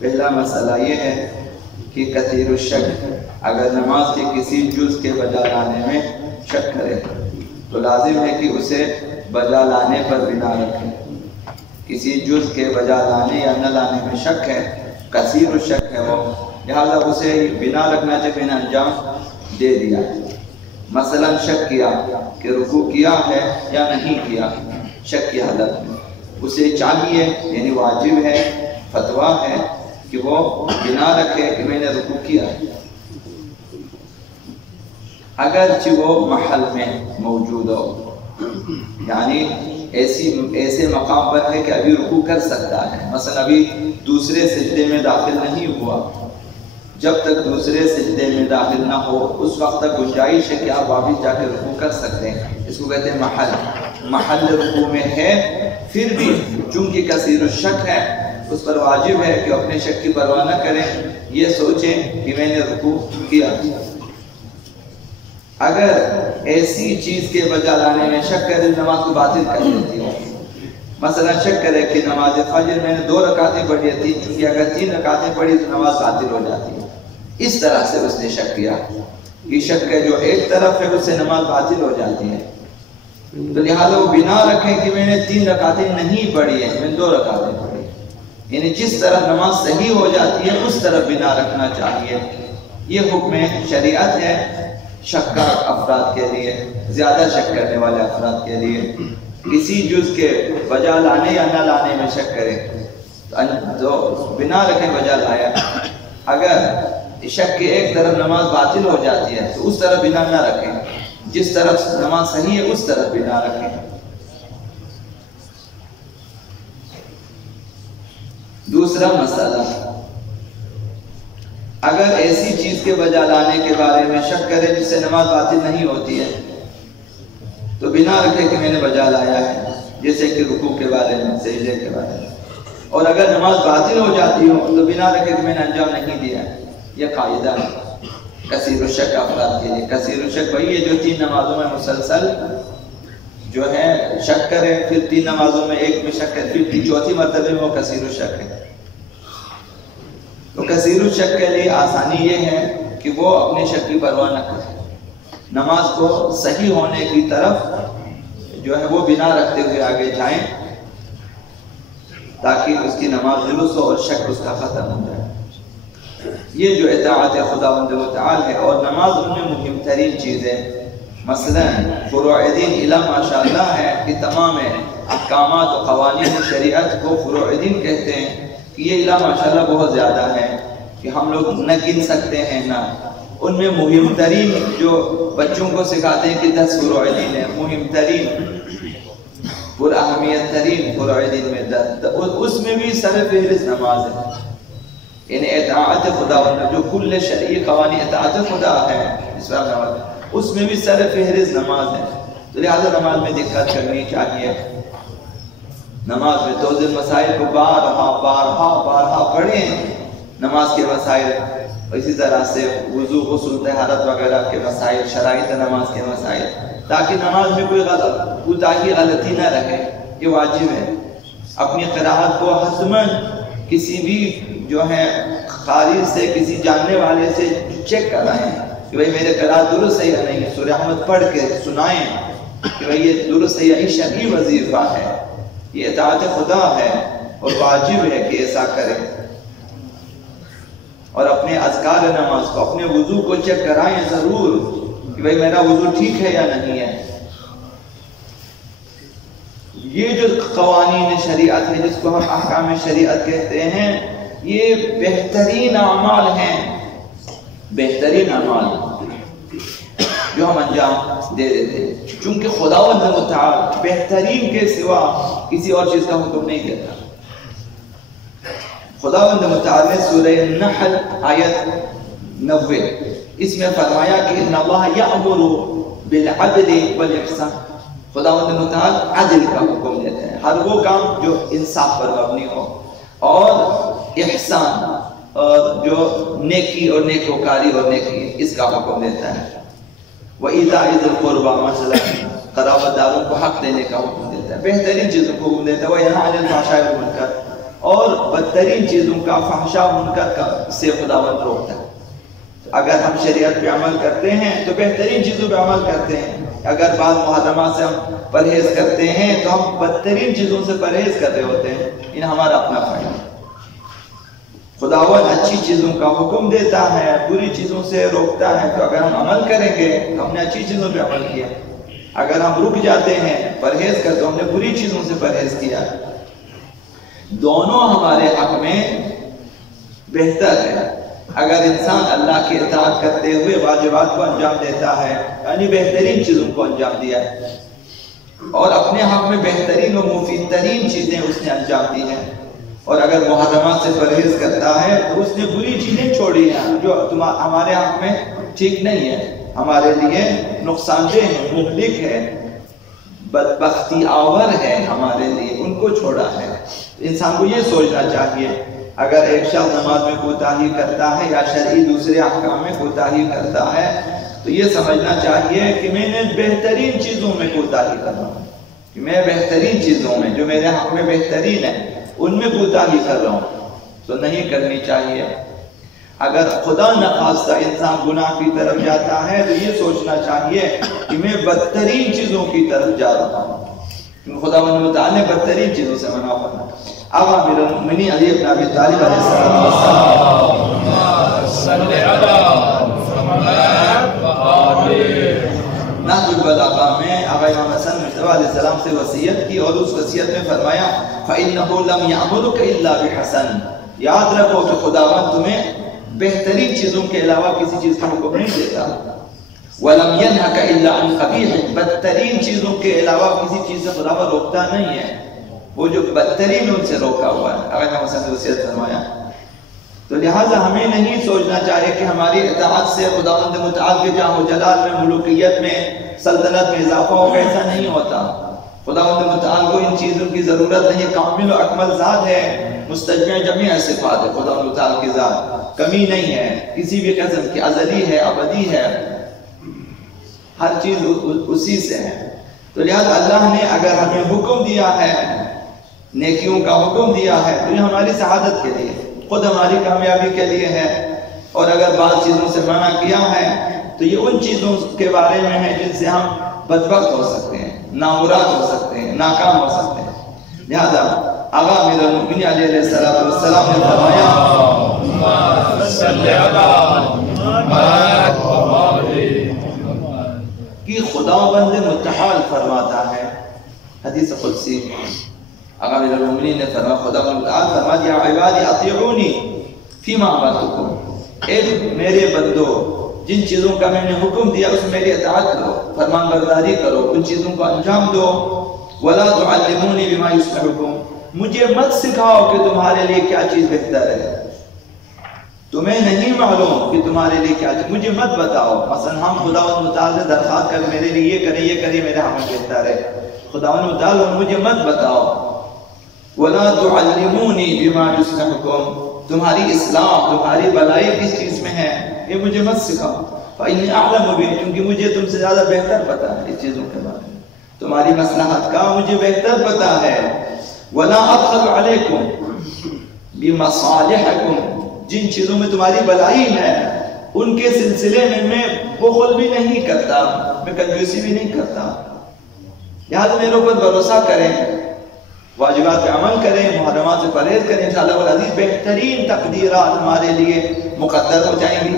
پہلا مسئلہ یہ ہے کہ کثیر الشک، اگر نماز کے کسی جز کے بجا لانے میں شک کرے تو لازم ہے کہ اسے بجا لانے پر بنا رکھے۔ کسی جز کے بجا لانے یا نہ لانے میں شک ہے، کثیر الشک ہے وہ، لہذا اسے بنا رکھنا چاہیے، بنا انجام دے دیا۔ مثلا شک کیا کہ رکوع کیا ہے یا نہیں کیا، شک کی حالت میں اسے چاہیے، یعنی واجب ہے، فتویٰ ہے کہ وہ بنا رکھے کہ میں نے رکوع کیا ہے، اگرچہ وہ محل میں موجود ہو، یعنی ایسے مقام پر ہے کہ ابھی رکوع کر سکتا ہے، مثلا ابھی دوسرے سجدے میں داخل نہیں ہوا، جب تک دوسرے سجدے میں داخل نہ ہو اس وقت تک گنجائش ہے کہ آپ واپس جا کے رکوع کر سکتے ہیں، اس کو کہتے ہیں محل رکوع میں ہے، پھر بھی چونکہ کثیر الشک ہے اس پر واجب ہے کہ اپنے شک کی پرواہ نہ کریں، یہ سوچیں کہ میں نے رکوع کیا۔ اگر ایسی چیز کے بجا لانے میں شک کرے نماز کو باطل کر دیتی ہے، مثلا شک کرے کہ نماز فجر میں نے 2 رکعتیں پڑھی تھی، چونکہ اگر 3 رکعتیں پڑھی تو نماز باطل ہو جاتی ہے، اس طرح سے اس نے شک کیا، یہ شک ہے جو ایک طرف ہے اس سے نماز باطل ہو جاتی ہے، تو لہٰذا وہ بنا رکھیں کہ میں نے 3 رکعتیں نہیں پڑھی ہیں، میں نے 2 رکعتیں پڑھی، یعنی جس طرح نماز صحیح ہو جاتی ہے اس طرح بنا رکھنا چاہیے۔ یہ حکم شریعت ہے شکار افراد کے لیے، زیادہ شک کرنے والے افراد کے لیے۔ کسی جز کے بجا لانے یا نہ لانے میں شک کرے تو بنا رکھے بجا لایا، اگر شک کے ایک طرف نماز باطل ہو جاتی ہے تو اس طرف بنا نہ رکھیں، جس طرف نماز صحیح ہے اس طرف بنا رکھیں۔ دوسرا مسئلہ، اگر ایسی چیز کے بجا لانے کے بارے میں شک کرے جس سے نماز باطل نہیں ہوتی ہے تو بنا رکھے کہ میں نے بجا لایا ہے، جیسے کہ رکوع کے بارے میں، سجدے کے بارے میں، اور اگر نماز باطل ہو جاتی ہو تو بنا رکھے کہ میں نے انجام نہیں دیا ہے۔ یہ قاعدہ ہے کثیر الشک افراد کے لیے۔ کثیر الشک وہی ہے جو 3 نمازوں میں مسلسل جو ہے شک کرے، پھر 3 نمازوں میں ایک میں شک کرے، پھر 4تھی مرتبہ میں وہ کثیر الشک ہے۔ تو کثیر الشک کے لیے آسانی یہ ہے کہ وہ اپنے شک کی پرواہ نہ کرے، نماز کو صحیح ہونے کی طرف جو ہے وہ بنا رکھتے ہوئے آگے جائیں تاکہ اس کی نماز درست ہو اور شک اس کا ختم ہو جائے۔ یہ جو اطاعت خداوند متعال ہے، اور نماز ان میں مہم ترین چیز ہے۔ مثلا فروع دین الا ماشاءاللہ ہے کہ تمام احکامات و قوانین شریعت کو فروع دین کہتے ہیں، کہ یہ الا ماشاءاللہ بہت زیادہ ہے کہ ہم لوگ نہ گن سکتے ہیں نہ۔ ان میں مہم ترین جو بچوں کو سکھاتے ہیں کہ 10 فروع دین ہے، مہم ترین پر اہمیت ترین فروع دین میں 10، اس میں بھی سر فہرست نماز ہے، یعنی اطاعت خدا، جو کل شرعی قوانین اطاعت خدا ہے اسلام نماز، اس میں بھی سر فہرست نماز ہے، تو لہذا نماز میں دقت کرنی چاہیے۔ نماز میں توضیح مسائل کو بارہا پڑھیں، نماز کے مسائل، اسی طرح سے وضو غسل طہارت وغیرہ کے مسائل، شرائط نماز کے مسائل، تاکہ نماز میں کوئی کوتاہی غلطی نہ رہے، یہ واجب ہے۔ اپنی قرآت کو حتماً کسی بھی جو ہے قاری سے، کسی جاننے والے سے چیک کرائیں کہ بھئی میرے قرآت درست ہے یا نہیں، سورہ احمد پڑھ کے سنائیں کہ بھئی یہ درست ہے یا یہ شرعی وظیفہ ہے، یہ اطاعت خدا ہے اور واجب ہے کہ ایسا کرے۔ اور اپنے اذکار نماز کو، اپنے وضو کو چیک کرائیں ضرور کہ بھئی میرا وضو ٹھیک ہے یا نہیں ہے۔ یہ جو قوانین شریعت ہے، جس کو ہم احکام شریعت کہتے ہیں، یہ بہترین اعمال ہیں، بہترین اعمال جو ہم انجام دے دیتے ہیں، چونکہ خداوند متعال بہترین کے سوا کسی اور چیز کا حکم نہیں دیتا۔ خداوند متعال نے سورہ النحل آیت 90 اس میں فرمایا کہ ان اللہ یأمر بالعدل والاحسان، خداوند متعال عدل کا حکم دیتے ہیں، ہر وہ کام جو انصاف پر مبنی ہو، اور احسان اور جو نیکی اور نیکوکاری اور نیکی، اس کا حکم دیتا ہے۔ وَإِذَا ذِي الْقُرْبَى مثلا قرابت داروں کو حق دینے کا حکم دیتا ہے، بہترین چیزوں کو حکم دیتا ہے۔ وَيَنْهَى عَنِ الْفَحْشَاءِ وَالْمُنکَرِ، اور بدترین چیزوں کا فحشا منکر سے خداوند روکتا ہے۔ اگر ہم شریعت پہ عمل کرتے ہیں تو بہترین چیزوں پہ عمل کرتے ہیں، اگر بعض محرمات سے ہم پرہیز کرتے ہیں تو ہم بدترین چیزوں سے پرہیز کر رہے ہوتے ہیں، ان ہمارا اپنا فائدہ۔ خداوند اچھی چیزوں کا حکم دیتا ہے، بری چیزوں سے روکتا ہے، تو اگر ہم عمل کریں گے تو ہم نے اچھی چیزوں پہ عمل کیا، اگر ہم رک جاتے ہیں پرہیز کر تو ہم نے بری چیزوں سے پرہیز کیا۔ دونوں ہمارے حق میں بہتر ہے۔ اگر انسان اللہ کی اطاعت کرتے ہوئے واجبات کو انجام دیتا ہے، یعنی بہترین چیزوں کو انجام دیا ہے، اور اپنے حق میں بہترین و مفید ترین چیزیں اس نے انجام دی ہیں، اور اگر محرمات سے پرہیز کرتا ہے تو اس نے بری چیزیں چھوڑی ہیں جو ہمارے حق میں ٹھیک نہیں ہے، ہمارے لیے نقصان دہ ہے، مہلک ہے، بدبختی آور ہے ہمارے لیے، ان کو چھوڑا ہے۔ انسان کو یہ سوچنا چاہیے، اگر ایک شخص نماز میں کوتاہی کرتا ہے یا شرعی دوسرے احکام میں کوتاہی کرتا ہے تو یہ سمجھنا چاہیے کہ میں نے بہترین چیزوں میں کوتاہی کر رہا ہوں، کہ میں بہترین چیزوں میں جو میرے حق میں بہترین ہے ان میں کوتاہی کر رہا ہوں، تو نہیں کرنی چاہیے۔ اگر خدا نخواستہ انسان گناہ کی طرف جاتا ہے تو یہ سوچنا چاہیے کہ میں بدترین چیزوں کی طرف جا رہا ہوں، کیونکہ خدا نے بدترین چیزوں سے منع کرنا۔ اب امیر المؤمنین علی بن ابی طالب علیہ السلام نہج البلاغہ میں آقا امام حسن مجتبیٰ علیہ السلام سے وصیت کی، اور اس وصیت میں فرمایا فَإِنَّهُ لَمْ يَأْمُرُكَ إِلَّا بِحَسَنٍ، یاد رکھو کہ خداوند تمہیں بہترین چیزوں کے علاوہ کسی چیز کا حکم نہیں دیتا، وَلَمْ يَنْهَكَ إِلَّا عَنْ قَبِيحٍ، بدترین چیزوں کے علاوہ کسی چیز سے خداوند روکتا نہیں ہے، وہ جو بدترین ان سے روکا ہوا ہے۔ آقا امام حسن نے وصیت فرمایا، تو لہٰذا ہمیں نہیں سوچنا چاہیے کہ ہماری اطاعت سے خداوند متعال کے جاہ و جلال میں، ملوکیت میں، سلطنت میں اضافہ ہو، ایسا نہیں ہوتا۔ خداوند متعال کو ان چیزوں کی ضرورت نہیں، کامل و اکمل ذات ہے، مستجمع جمیع صفات ہے خداوند متعال کی ذات، کمی نہیں ہے کسی بھی قسم کی، ازلی ہے، ابدی ہے، ہر چیز اسی سے ہے۔ تو لہذا اللہ نے اگر ہمیں حکم دیا ہے، نیکیوں کا حکم دیا ہے، تو یہ ہماری سعادت کے لیے، خود ہماری کامیابی کے لیے ہے، اور اگر بعض چیزوں سے منع کیا ہے تو یہ ان چیزوں کے بارے میں ہے جن سے ہم بدبخت ہو سکتے ہیں، نامراد ہو سکتے ہیں، ناکام ہو سکتے ہیں۔ لہذا آقا امیر المؤمنین علیہ السلام نے فرمایا کہ خداوند متعال فرماتا ہے، حدیث قدسی آقا امیر المؤمنین نے فرمایا، خداوند متعال فرمایا یا عبادی اطیعونی فیما امرتکم، اے میرے بندو جن چیزوں کا میں نے حکم دیا اس میں میری اطاعت کرو، فرمان برداری کرو، ان چیزوں کو انجام دو، ولا تعلمونی بما یصلحکم، مجھے مت سکھاؤ کہ تمہارے لیے کیا چیز بہتر ہے، تمہیں نہیں معلوم کہ تمہارے لیے کیا چیز، مجھے مت بتاؤ۔ مثلا ہم خداوند متعال سے درخواست کر میرے لیے یہ کریں یہ کریں، میرے حق میں بہتر ہے، خداوند متعال مجھے مت بتاؤ، ولا تعلمونی بما یصلحکم، تمہاری اصلاح، تمہاری بلائی کس چیز میں ہے یہ مجھے مت سکھاؤ، فإنی اعلم بہ، کیونکہ مجھے تم سے زیادہ بہتر پتا ہے اس چیزوں کے بارے میں، تمہاری مصلحت کا مجھے بہتر پتا ہے، ولا ادخل علیکم بمصالحکم، جن چیزوں میں تمہاری بلائی ہے ان کے سلسلے میں بخل بھی نہیں کرتا، میں کنجوسی بھی نہیں کرتا، لہذا میرے اوپر بھروسہ کریں، واجبات پہ عمل کریں، محرمات سے پرہیز کریں، انشاءاللہ والعزیز بہترین تقدیرات ہمارے لیے مقدر ہو جائیں گی۔